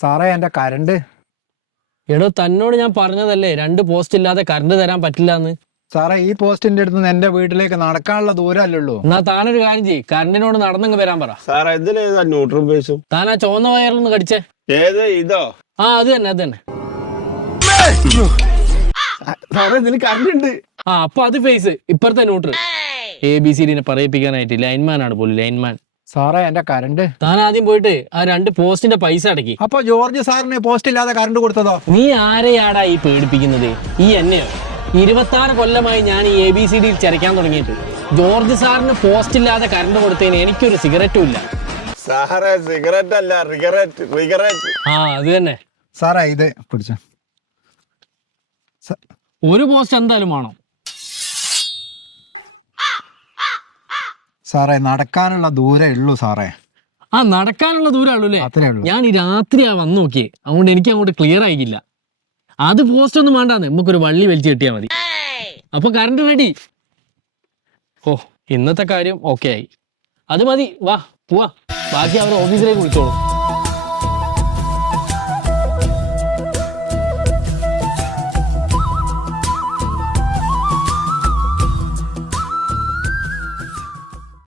സാറേ എന്റെ കരണ്ട്. എടോ തന്നോട് ഞാൻ പറഞ്ഞതല്ലേ 2 പോസ്റ്റ് ഇല്ലാതെ കറണ്ട് തരാൻ പറ്റില്ല എന്ന്. സാറേ ഈ പോസ്റ്റിന്റെ അടുത്ത് നിന്ന് എന്റെ വീട്ടിലേക്ക് നടക്കാനുള്ള ദൂരമല്ലുള്ളൂ. എന്നാ താനൊരു കാര്യം ചെയ്യ്, കറണ്ടിനോട് നടന്നങ്ങ് വരാൻ പറ. സാറേ ഇതിലേതാ ന്യൂട്രൽ ബേസും? താൻ ആ ചുവന്ന വയറിലൊന്ന് കടിച്ചേ. ഏത് ഇതോ? ആ അത് തന്നെ. സാറേ ഇതിൽ കറണ്ട് ഉണ്ട്. ആ അപ്പൊ അത് ഫേസ്, ഇപ്പഴത്തെ ന്യൂട്രൽ. ABCD പറയിപ്പിക്കാനായിട്ട് ലൈൻമാൻ ആണ് പോലും, ലൈൻമാൻ. സാറേ എന്റെ കരണ്ട്. താൻ ആദ്യം പോയിട്ട് ആ 2 പോസ്റ്റിന്റെ പൈസ അടക്കി. അപ്പൊ ജോർജ് സാറിന് പോസ്റ്റ് ഇല്ലാതെ കറണ്ട് കൊടുത്തതോ? നീ ആരെയാടാ ഈ പേടിപ്പിക്കുന്നത്? ഈ എന്നെയോ? 26 കൊല്ലമായി ഞാൻ ഈ ABCD ചരക്കാൻ തുടങ്ങിയിട്ട്. ജോർജ് സാറിന് പോസ്റ്റ് ഇല്ലാതെ കറണ്ട് കൊടുത്തതിന് എനിക്കൊരു സിഗരറ്റും ഇല്ല. സാറേ സിഗരറ്റ് അല്ല, റിഗററ്റ്. ആ അത് തന്നെ. സാറേ ഇത് പിടിച്ച ഒരു പോസ്റ്റ് എന്തായാലും വേണം. സാറേ നടക്കാനുള്ള ദൂരേ ഉള്ളൂ സാറേ. ആ നടക്കാനുള്ള ദൂരമുള്ളൂ അല്ലേ? അത്രേ ഉള്ളൂ. ഞാൻ ഈ രാത്രിയാ വന്ന് നോക്കിയേ, അതുകൊണ്ട് എനിക്ക് അങ്ങോട്ട് ക്ലിയർ ആയിക്കില്ല. അത് പോസ്റ്റ് ഒന്നും വേണ്ടാന്ന്, നമുക്കൊരു വള്ളി വലിച്ചു കിട്ടിയാൽ മതി. അപ്പൊ കറണ്ട് റെഡി. ഓ ഇന്നത്തെ കാര്യം ഓക്കെ ആയി. അത് മതി, വാ പോവാ. ബാക്കി അവർ ഓഫീസിലേക്ക് വിളിച്ചോളൂ.